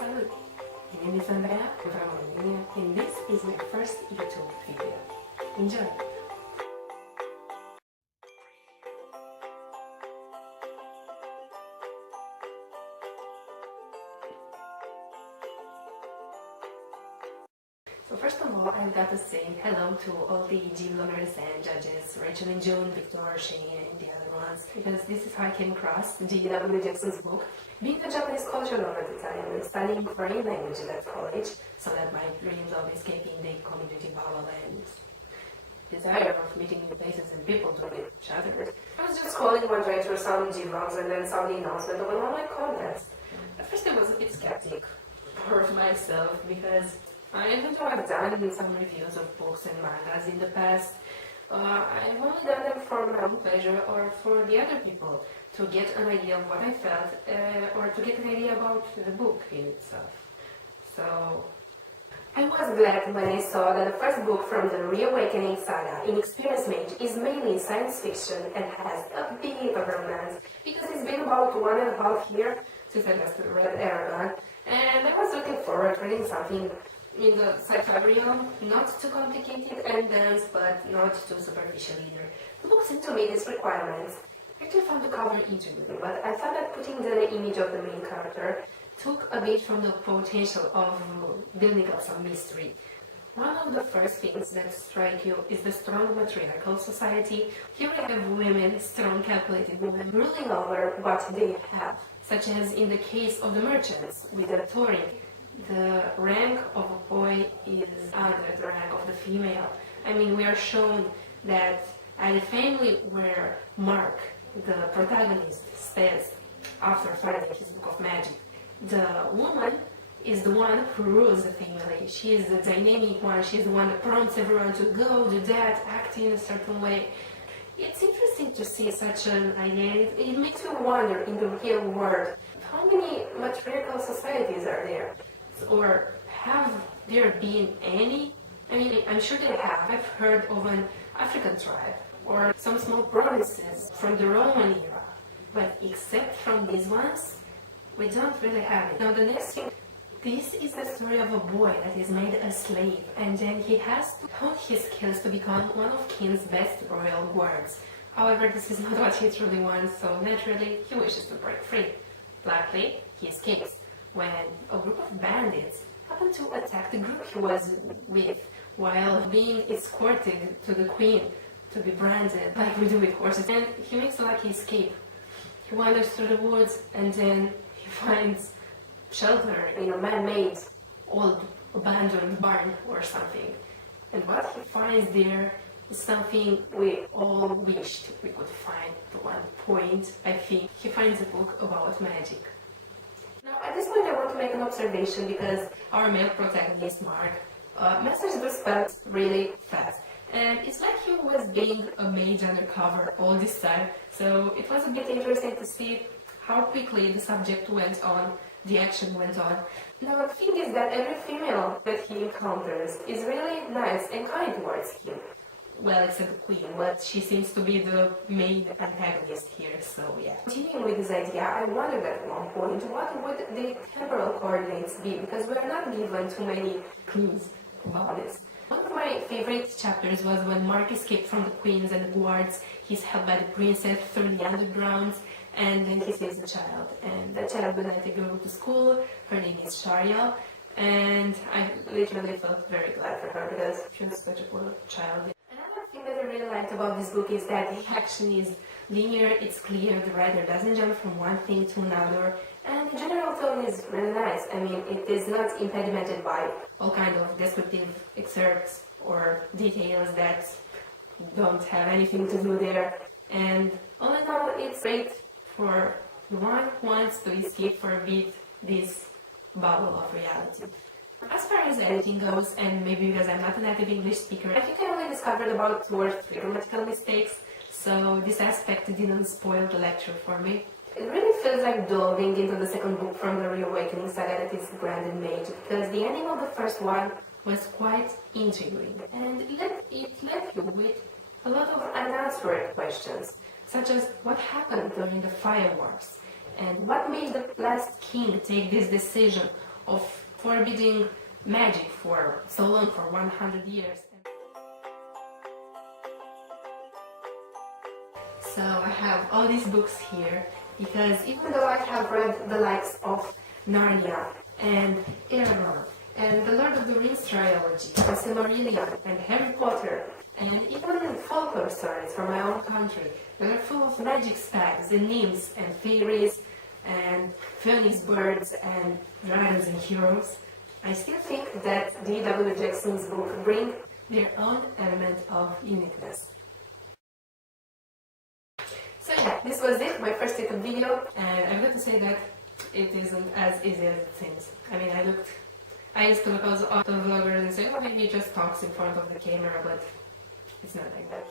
Salud! My name is Andrea, I'm from Romania, and this is my first YouTube video. Enjoy! So first of all, I've got to say hello to all the vloggers and judges, Rachel and June, Victor, Shane, and the other ones, because this is how I came across D.W.Jackson's book. Being a Japanese culture lover at the time and studying foreign languages at college, so that my dreams of escaping the community bubble and desire of meeting new places and people to meet each other. I was just scrolling one day through some vlogs and then saw the announcement of an online contest. At first I was a bit skeptic for myself because even though I've done some reviews of books and mangas in the past, I've only done them for my own pleasure or for the other people to get an idea of what I felt or to get an idea about the book in itself. So I was glad when I saw that the first book from the Reawakening saga, In Experience Mage, is mainly science fiction and has a bit of romance because it's been about 1.5 years since I last read Aragon, and I was looking forward to reading something in the sci-fi realm, not too complicated and dense, but not too superficial either. The book seemed to meet its requirements. I actually found the cover intriguing, but I thought that putting the image of the main character took a bit from the potential of building up some mystery. One of the first things that strike you is the strong matriarchal society. Here we have women, strong calculated women, ruling over what they have, such as in the case of the merchants with the touring. The rank of a boy is under the rank of the female. I mean, we are shown that at the family where Mark, the protagonist, stays after finding his book of magic, the woman is the one who rules the family. She is the dynamic one. She is the one that prompts everyone to go, do that, act in a certain way. It's interesting to see such an idea. It makes you wonder in the real world, how many matriarchal societies are there? Or have there been any? I mean, I'm sure they have. I've heard of an African tribe or some small provinces from the Roman era. But except from these ones, we don't really have it. Now the next thing, this is the story of a boy that is made a slave and then he has to hone his skills to become one of King's best royal guards. However, this is not what he truly wants, so naturally he wishes to break free. Luckily, he escapes when a group of bandits happened to attack the group he was with while being escorted to the queen to be branded like we do with horses. And he makes a lucky escape. He wanders through the woods and then he finds shelter in a man-made old abandoned barn or something. And what he finds there is something we all wished we could find at one point, I think. He finds a book about magic. Now, at this point I want to make an observation because our male protagonist, Mark, masters the spells really fast. And it's like he was being a mage undercover all this time, so it was a bit interesting to see how quickly the subject went on, the action went on. Now, the thing is that every female that he encounters is really nice and kind towards him. Well, except the queen, but she seems to be the main antagonist here, so yeah. Continuing with this idea, I wondered at one point what would the temporal coordinates be, because we are not given too many clues about this. One of my favorite chapters was when Mark escaped from the queens and the guards. He's held by the princess through the undergrounds, and then he sees a child. And that child would like to go to school. Her name is Shariel, and I literally felt very glad for her because she was such a poor child. Another thing that I really liked about this book is that the action is linear, it's clear, the writer doesn't jump from one thing to another, and the general tone is really nice. I mean, it is not impedimented by all kind of descriptive excerpts or details that don't have anything to do there. And all in all, it's great for the one who wants to escape for a bit this bubble of reality. As far as editing goes, and maybe because I'm not a native English speaker, I think I only discovered about 2 or 3 grammatical mistakes, so this aspect didn't spoil the lecture for me. It really feels like delving into the second book from the Reawakening saga that is Grand and Mage, because the ending of the first one was quite intriguing, and it left you with a lot of unanswered questions, such as what happened during the Fire Wars, and what made the last king take this decision of forbidding magic for so long, for 100 years. So I have all these books here because even though I have read the likes of Narnia and Eragon and the Lord of the Rings trilogy, the Silmarillion and Harry Potter, and even folklore stories from my own country that are full of magic spells and nymphs and fairies and phoenix birds and dragons and heroes, I still think that D.W.Jackson's book bring their own element of uniqueness. So yeah, this was it, my first YouTube video, and I've got to say that it isn't as easy as it seems. I mean, I used to look at other vloggers and say, oh, maybe he just talks in front of the camera, but it's not like that.